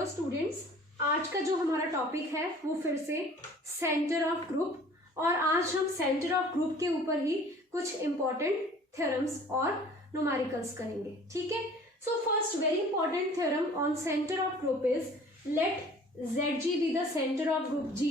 Hello students, आज का जो हमारा टॉपिक है वो फिर से सेंटर ऑफ ग्रुप, और आज हम सेंटर ऑफ ग्रुप के ऊपर ही कुछ इंपॉर्टेंट थ्योरम्स और न्यूमेरिकल्स करेंगे. ठीक है. So first very important theorem on centre of group is let ZG be the center of group G.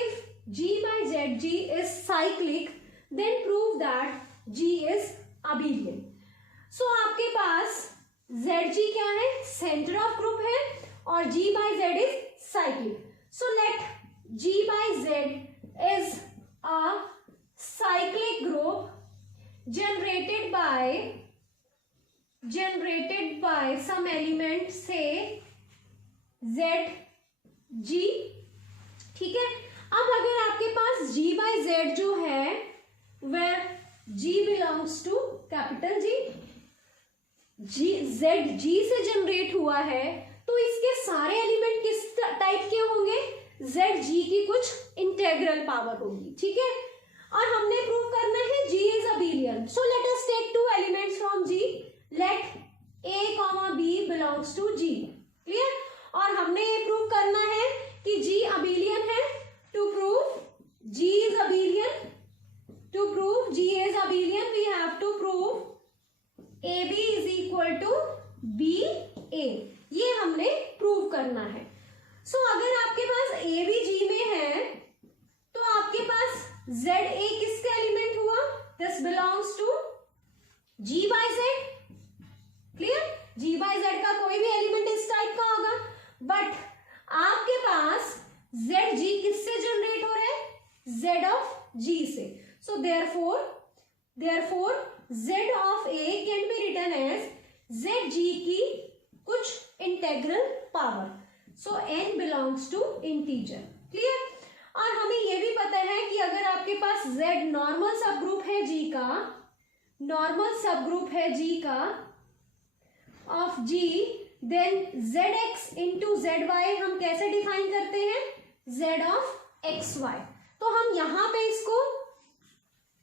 If G by ZG is cyclic, then prove that G is abelian. So आपके पास ZG क्या है? Centre of group है और G by Z is cyclic. So let G by Z is a cyclic group generated by some element say ZG. ठीक है. अब अगर आपके पास G by Z जो है where G belongs to capital G ZG से जनरेट हुआ है, तो इसके सारे एलिमेंट किस टाइप के होंगे? ZG की कुछ इंटेग्रल पावर होगी. ठीक है. और हमने प्रूव करना है G is abelian. So let us take two elements from G. Let A, B belongs to G. Clear. और हमने ये प्रूव करना है कि G अबेलियन है. To prove G is abelian, we have to prove AB is equal to BA. ये हमने prove करना है. सो अगर आपके पास AB G में है तो आपके पास ZA किसका एलिमेंट हुआ? This belongs to G by Z. Clear. G by Z का कोई भी एलिमेंट इस टाइप का होगा. बट आपके पास ZG किससे जनरेट हो रहा है? Z of G से. सो therefore Z of A can be written as ZG की कुछ integral power. So n belongs to integer. Clear. और हमें यह भी पता है कि अगर आपके पास Z नॉर्मल सब ग्रुप है G का of G, then ZX into ZY हम कैसे डिफाइन करते हैं? Z of XY. तो हम यहां पे इसको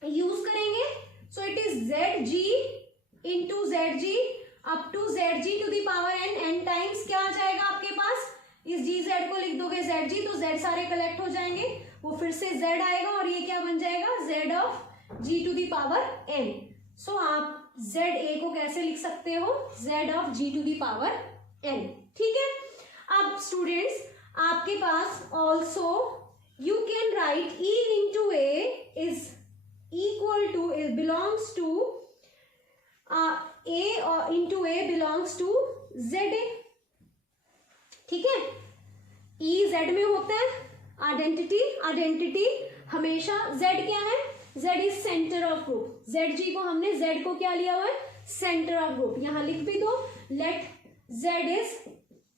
यूज करेंगे. So it is ZG into ZG up to ZG to the power n times क्या आ जाएगा आपके पास? इस GZ को लिख दोगे ZG तो Z सारे कलेक्ट हो जाएंगे, वो फिर से Z आएगा और ये क्या बन जाएगा? Z of G to the power n. So आप ZA को कैसे लिख सकते हो? Z of G to the power n. ठीक है. अब स्टूडेंट्स आपके पास also you can write E into A is equal to belongs to A और into A belongs to ZA. ठीक है. E Z में होता है. आइडेंटिटी हमेशा Z क्या है? Z is centre of group. ZG को हमने Z को क्या लिया हुआ है? Centre of group. यहां लिख भी दो. Let Z is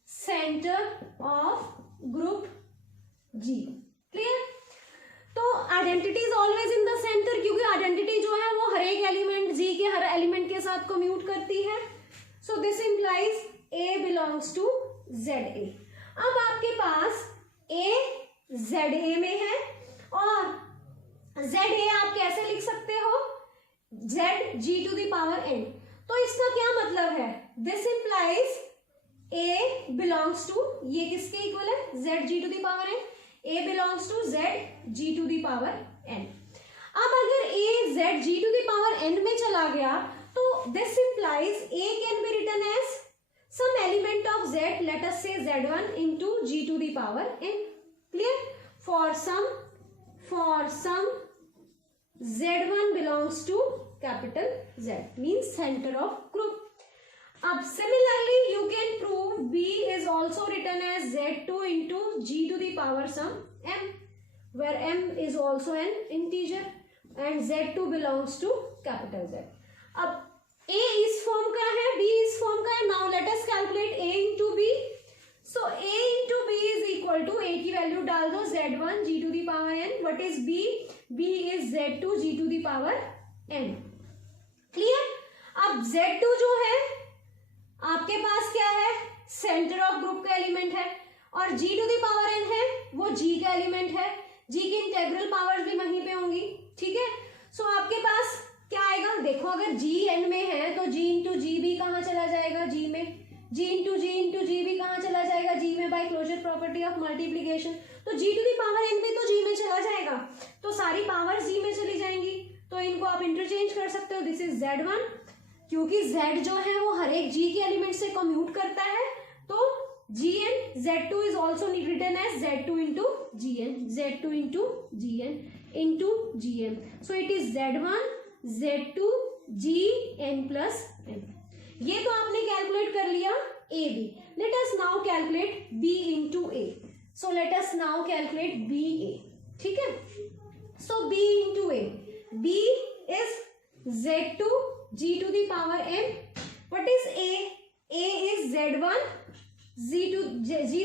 centre of group G. Clear. तो identity is always in the centre, क्योंकि आइडेंटिटी जो है वो हर एक एलिमेंट G के हर एलिमेंट के साथ कम्यूट करती है. So this implies A belongs to ZA. अब आपके पास A ZA में है और ZA आप कैसे लिख सकते हो? ZG to the power n. तो इसका क्या मतलब है? This implies A belongs to, ये किसके इक्वल है? ZG to the power n. A belongs to ZG to the power n. अब अगर A ZG to the power n में चला गया तो this implies A can be written as some element of Z, let us say Z1 into G to the power n. Clear. For some Z1 belongs to capital Z, means center of group. अब similarly you can prove B is also written as Z2 into G to the power some m, where m is also an integer and Z2 belongs to capital Z. अब A इस form का है, B इस form का है. Now let us calculate A into B. So A into B is equal to, A की value डाल दो Z1 G to the power n. What is B? B is Z2 G to the power n. Clear. अब Z2 जो है आपके पास क्या है? सेंटर ऑफ ग्रुप का एलिमेंट है और G to the power n है वो G का एलिमेंट है. G की इंटेग्रल पावर्स भी वहीं पे होंगी. ठीक है. सो आपके पास क्या आएगा? देखो अगर G n में है तो G इंटू G भी कहाँ चला जाएगा? G में. G इंटू G भी कहाँ चला जाएगा? Special property of multiplication. तो जी टू दी पावर एन भी तो जी में चला जाएगा, तो सारी पावर जी में चली जाएंगी, तो इनको आप इंटरचेंज कर सकते हो। दिस इज Z1, क्योंकि Z जो है वो हर एक G के एलिमेंट से कम्यूट करता है, तो Gn, Z2 is also written as Z2 into Gn, Z2 into Gn into Gm. So it is Z1 Z2 Gn plus n. ये तो आपने कैलकुलेट कर लिया A B. Let us now calculate B into A. So let us now calculate B A. ठीक है? So B into A. B is Z2 G to the power n. What is A? A is Z1 G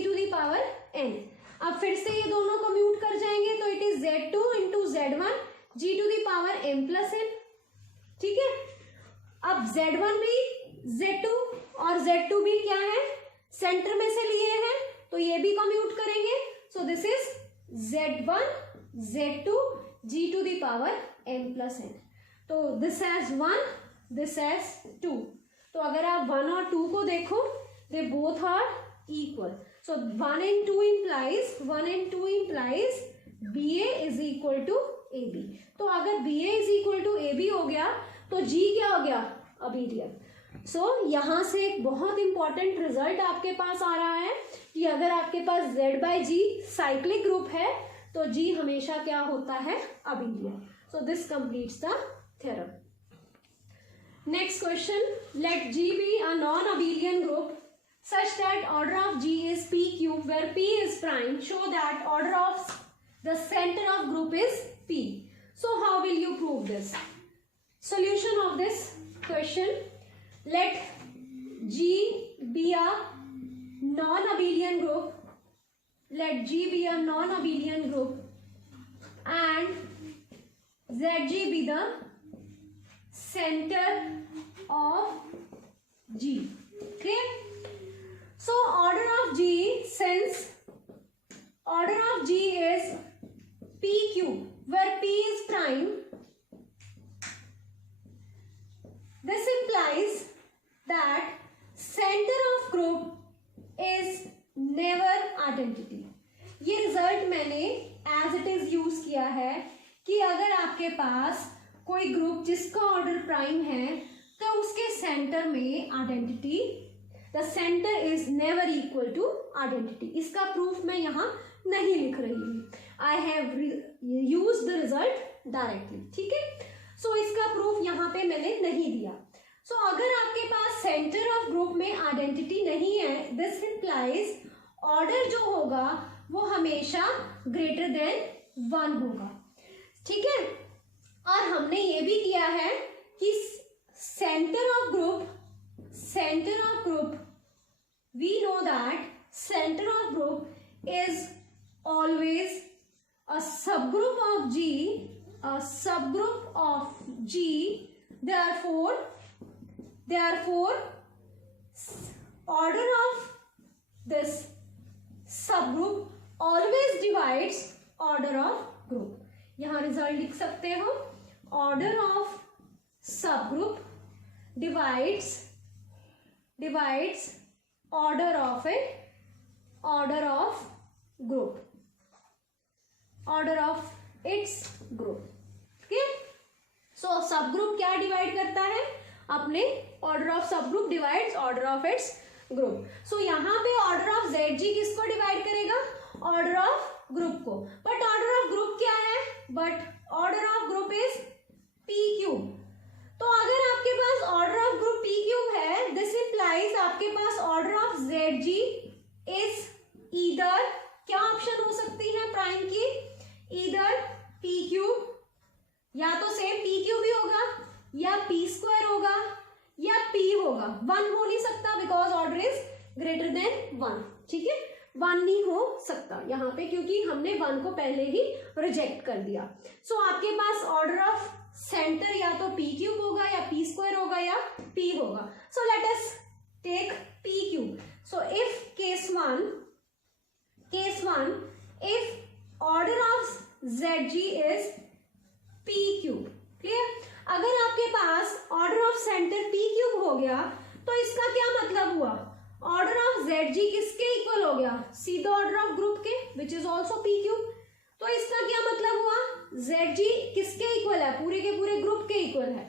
to the power n. अब फिर से ये दोनों commute कर जाएंगे, तो it is Z2 into Z1 G to the power m plus n. ठीक है? अब Z1 भी Z2 और Z2 भी क्या है, सेंटर में से लिए हैं, तो ये भी कम्यूट करेंगे। सो this is Z1 Z2 G to the power m plus n. तो दिस हैज 1, दिस हैज 2. तो अगर आप 1 और 2 को देखो, they both are equal. So 1 and 2 implies BA is equal to AB. तो अगर BA is equal to AB हो गया, तो G क्या हो गया, अबीलियन. सो यहाँ से एक बहुत इंपॉर्टेंट रिजल्ट आपके पास आ रहा है कि अगर आपके पास Z by G cyclic group है, तो G हमेशा क्या होता है, abelian. So this completes the theorem. Next question, let G be a non-abelian group such that order of G is P cube where P is prime. Show that order of the center of group is P. So how will you prove this? Solution of this question, let G be a non-abelian group. Let G be a non-abelian group and ZG be the center of G. Clear? So order of G, since order of G is P cube where P is prime, this implies that center of group is never identity. ये result मैंने as it is use किया है कि अगर आपके पास कोई group जिसका order prime है, तो उसके सेंटर में identity, the centre is never equal to identity. इसका प्रूफ मैं यहाँ नहीं लिख रही हूँ, I have use the result directly. ठीक है? सो इसका प्रूफ यहाँ पे मैंने नहीं दिया. सो अगर आपके पास सेंटर ऑफ ग्रुप में आइडेंटिटी नहीं है, दिस इंप्लाइज ऑर्डर जो होगा वो हमेशा ग्रेटर देन 1 होगा. ठीक है? और हमने ये भी किया है कि centre of group, we know that center of group is always a subgroup of G, therefore order of this subgroup always divides order of group. यहाँ रिजल्ट लिख सकते हो, order of subgroup divides order of group, order of its group. Okay? So subgroup क्या divide करता है, अपने order of subgroup divides order of its group. So यहाँ पे ऑर्डर ऑफ ZG किसको डिवाइड करेगा, ऑर्डर ऑफ ग्रुप को. But order of group क्या है, but order of group is P cube. तो अगर आपके पास order of group P cube है, दिस इंप्लाइज आपके पास order of ZG is either, क्या ऑप्शन हो सकती है प्राइम की, ईदर P क्यूब, या तो सेम P क्यूब ही होगा, या P स्क्वायर होगा, या P होगा. 1 हो नहीं सकता because order is greater than 1. ठीक है? 1 नहीं हो सकता यहाँ पे, क्योंकि हमने 1 को पहले ही रिजेक्ट कर दिया. सो आपके पास ऑर्डर ऑफ सेंटर या तो P क्यूब होगा, या P स्क्वायर होगा, या P होगा. So let us take P cube. So if case 1 if order of ZG is P cube. Clear? अगर आपके पास order of centre P cube हो गया, तो इसका क्या मतलब हुआ, ऑर्डर ऑफ ZG किसके इक्वल हो गया? See the order of group के, which is also P cube. तो इसका क्या मतलब हुआ? ZG किसके इक्वल है? पूरे के पूरे ग्रुप के इक्वल है।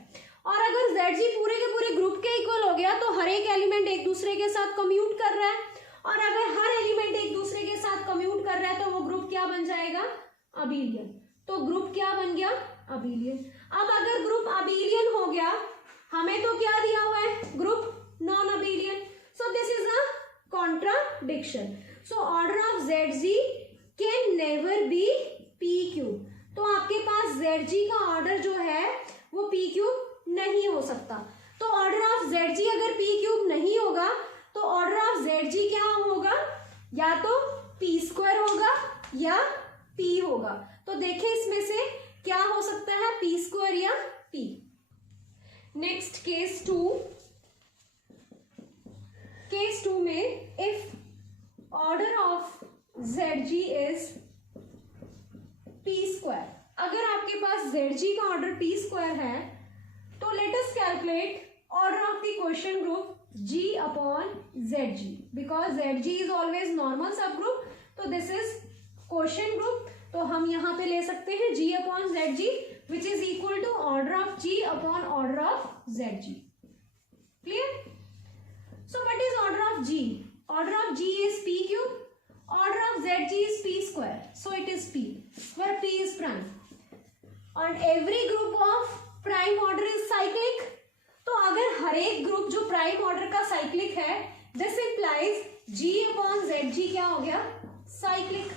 और अगर ZG पूरे के पूरे ग्रुप के इक्वल हो गया तो हर एक एलिमेंट एक दूसरे के साथ कम्यूट कर रहा है, और अगर हर एलिमेंट एक दूसरे के साथ कम्यूट कर रहा है तो वो ग्रुप क्या बन जाएगा? अबिलियन। तो ग्रुप क्या बन गया? अबिलियन। अब अगर ग्रुप अबिलियन हो गया, हमें तो क्या दिया हुआ है? Group non abelian. So this is a contradiction. So order of ZG can never be P cube. तो आपके पास ZG का ऑर्डर जो है वो पी क्यूब नहीं हो सकता। तो ऑर्डर ऑफ ZG अगर पी क्यूब नहीं होगा तो ऑर्डर ऑफ ZG क्या होगा? या तो पी स्क्वायर होगा या पी होगा। तो देखें इसमें से क्या हो सकता है, पी स्क्वायर या पी। Next case 2। केस 2 में if order of ZG is P square, अगर आपके पास ZG का ऑर्डर पी स्क्वायर है तो late us calculate order of the question group G upon ZG, because ZG is always normal subgroup, तो this is question group. तो हम यहाँ पे ले सकते हैं G upon ZG which is equal to order of G upon order of ZG. Clear? So what is order of G? Order of G is P cube. Order of ZG is P square. So it is P, where P is prime. And every group of prime order is cyclic. तो अगर हर एक group जो prime order का cyclic है, this implies G upon ZG क्या हो गया? Cyclic.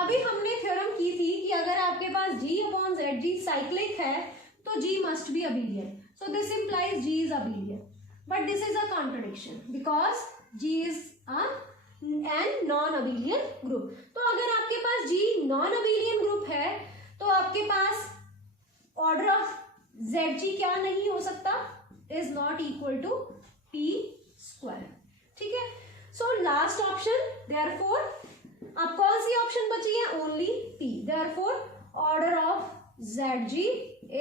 अभी हमने थ्योरम की थी कि अगर आपके पास G अपॉन ZG साइक्लिक है तो G must be abelian. So this implies G is abelian, but this is a contradiction because G is an non abelian group. तो अगर आपके पास G नॉन अबिलियन ग्रुप है तो आपके पास ऑर्डर ऑफ ZG क्या नहीं हो सकता? Is not equal to P square. ठीक है। सो लास्ट ऑप्शन, देयरफॉर अब कौन सी ऑप्शन बची है? Only P. Therefore order of ZG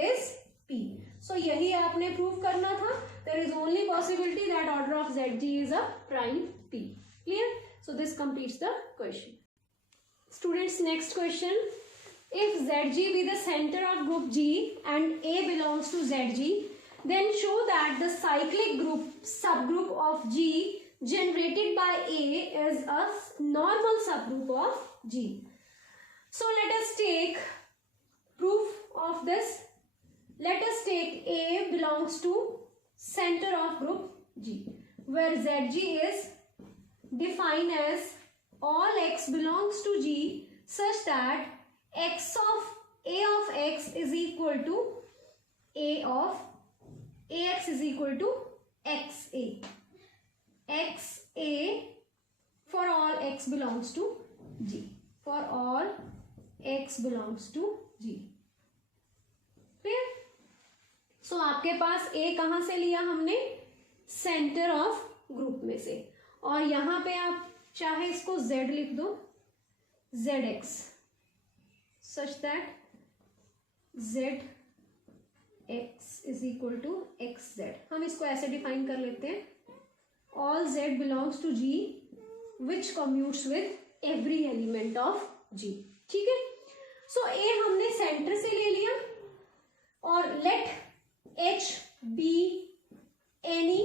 is P. So यही आपने प्रूव करना था। There is only possibility that order of ZG is a prime P. Clear? So this completes the question. Students, next question. If ZG be the center of group G and A belongs to ZG, then show that the cyclic group subgroup of G generated by A is a normal subgroup of G. So let us take proof of this. Let us take A belongs to center of group G, where ZG is defined as all X belongs to G such that x of A of x is equal to A of AX is equal to XA. XA for all x belongs to G. For all x belongs to G. Clear? So आपके पास A कहाँ से लिया हमने? Centre of group में से। और यहाँ पे आप चाहे इसको Z लिख दो, ZX, such that ZX is equal to XZ. हम इसको ऐसे डिफाइन कर लेते हैं, all Z belongs to G which commutes with every element of G. ठीक है। सो A हमने सेंटर से ले लिया और let H be any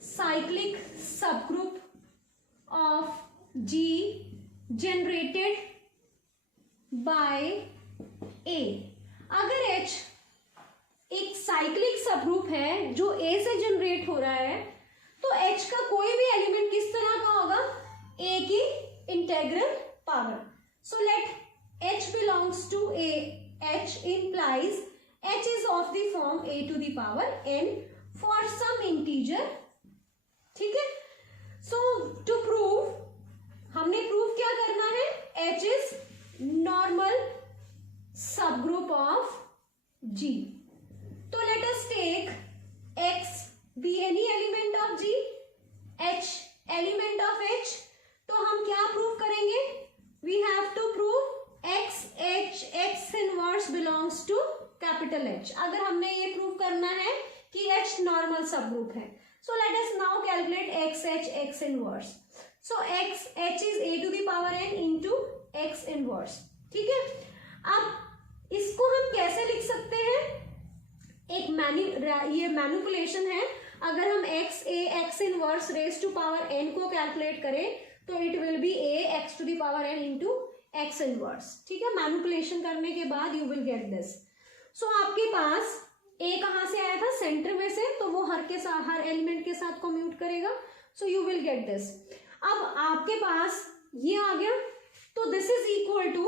cyclic subgroup of G generated by A। अगर H एक साइक्लिक सबग्रुप है जो A से जनरेट हो रहा है तो H का कोई भी एलिमेंट किस तरह का होगा? A की integral power. So let H belongs to A, H implies H is of the form A to the power n for some integer। ठीक है। सो टू प्रूव, हमने प्रूव क्या करना है? H is normal subgroup of G. तो let us take X be any element of G, H element of H। तो हम क्या प्रूव करेंगे? We have to prove X inverse belongs to capital H। अगर हमने ये प्रूव करना है कि H नॉर्मल सब ग्रुप है. So let us now calculate XH X inverse. So H is a to the power n into X inverse. ठीक है. अब इसको हम कैसे लिख सकते हैं? ये मैनिपुलेशन है. अगर हम X inverse raise to power n को कैलकुलेट करें तो it will be a x to the power n into x inverse. ठीक है. मैनिपुलेशन करने के बाद you will get this. So आपके पास a कहां से आया था? सेंटर में से. तो वो हर एलिमेंट के साथ कम्यूट करेगा. So you will get this. अब आपके पास ये आ गया. तो this is equal to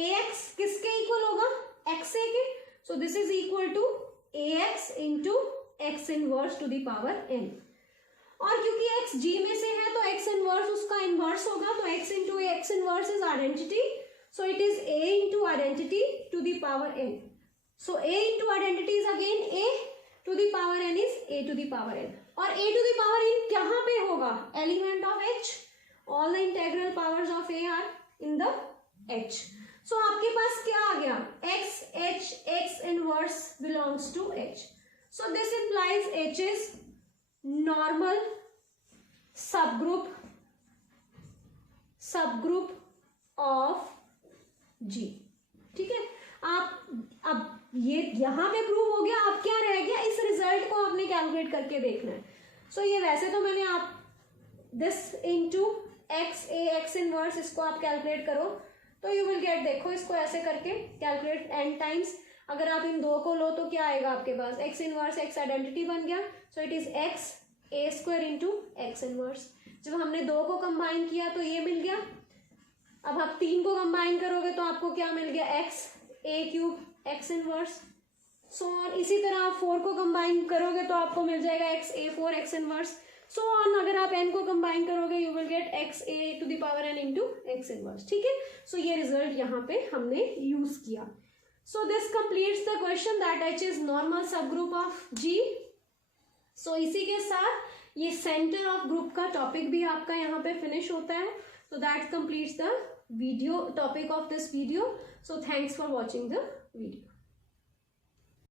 ax किसके इक्वल होगा? xa के. So this is equal to ax into x inverse to the power n. और क्योंकि x g में से है तो x इनवर्स उसका इनवर्स होगा. तो x into x inverse is identity. So it is a into identity to the power n. So a into identity is again a to the power n is a to the power n. और a to the power n कहाँ पे होगा? Element of h. All the integral powers of a are in the h. So आपके पास क्या आ गया? x inverse belongs to h. So this implies h is normal subgroup of g. ठीक है. आप अब ये यहां पे प्रूव हो गया. अब क्या रह गया? इस रिजल्ट को आपने कैलकुलेट करके देखना है. सो ये वैसे तो मैंने आप दिस इनटू एक्स इनवर्स इसको आप कैलकुलेट करो तो यू विल गेट. देखो इसको ऐसे करके कैलकुलेट n टाइम्स. अगर आप इन दो को लो तो क्या आएगा आपके पास? एक्स इनवर्स एक्स आइडेंटिटी बन गया. सो it is x A square into x inverse. जब हमने दो को कंबाइन किया तो ये मिल गया. अब आप तीन को कंबाइन करोगे तो आपको क्या मिल गया? X A cube x inverse. So on. इसी तरह आप 4 को कंबाइन करोगे तो आपको मिल जाएगा x a 4 x inverse. So on. अगर आप n को कंबाइन करोगे you will get x a to the power n into x inverse. ठीक है. सो ये रिजल्ट यहाँ पे हमने यूज किया. सो this completes the question that H is normal सब ग्रुप ऑफ g. सो इसी के साथ ये सेंटर ऑफ ग्रुप का टॉपिक भी आपका यहाँ पे फिनिश होता है. So that completes the video topic of this video. So thanks for watching the video.